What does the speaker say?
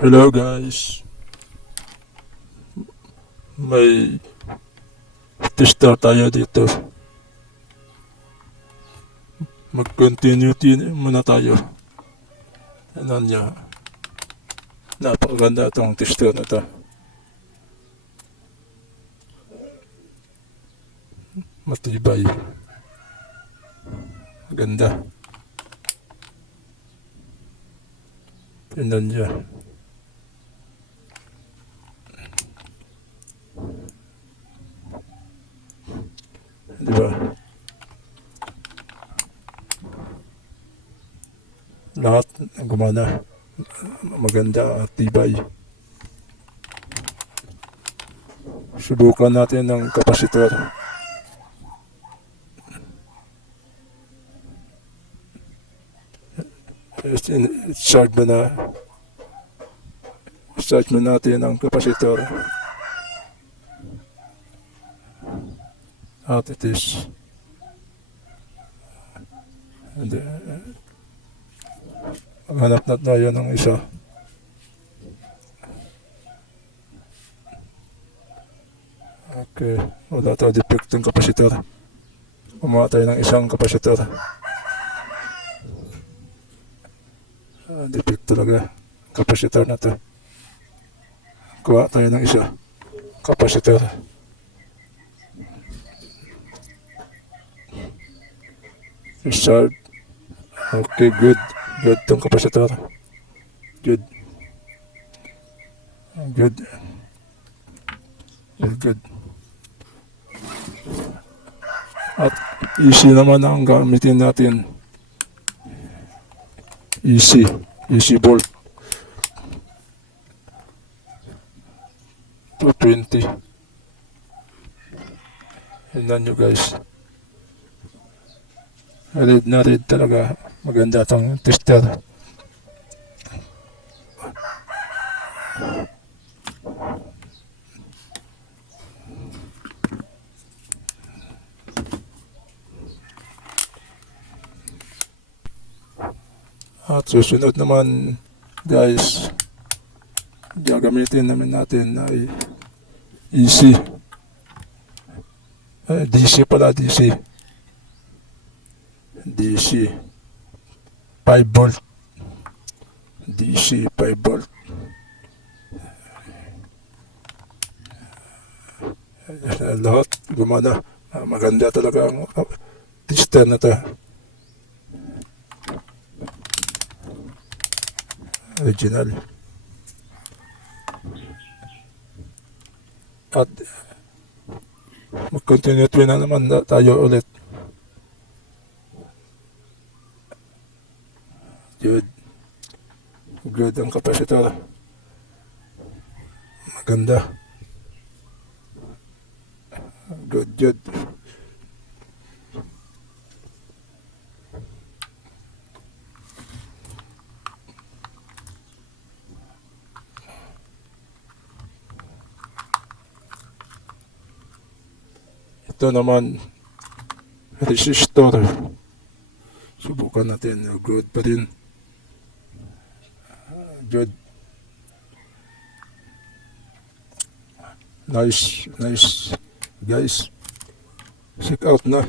Hello guys. May tester tayo dito. Mag-continuity muna tayo. Ano niya? Napakaganda itong tester na to. Matibay. Ganda. Tingnan niya. Di ba? Lahat gumana. Maganda at tibay. Subukan natin ng kapasitor. Start mo na. Start mo natin ang kapasitor. At it is. And, uh, maghanap na tayo ng isa. Okay. Wala tayo defect ng kapasitor. Kumuha tayo ng isang kapasitor. Ah, defect talaga. Kapasitor na to. Kuha tayo ng isa. Kapasitor. Start. Okay, good. Good tong kapasitor. Good. Good. Good, good. At easy naman ang gamitin natin. Easy. Easy bolt. 220. Tignan nyo guys. Red na red talaga. Maganda tong tester. At susunod naman guys, gagamitin naman natin ay easy. Eh, DC pala, DC. DC 5 volt DC 5 volt lahat gumana maganda talaga ang tester na to. Original. At mag-continue na naman na tayo ulit Good. Good ang kapasitor. Maganda. Good, good. Ito naman, resistor. Subukan natin. Good pa rin. Good. Nice, nice. Guys, check out na.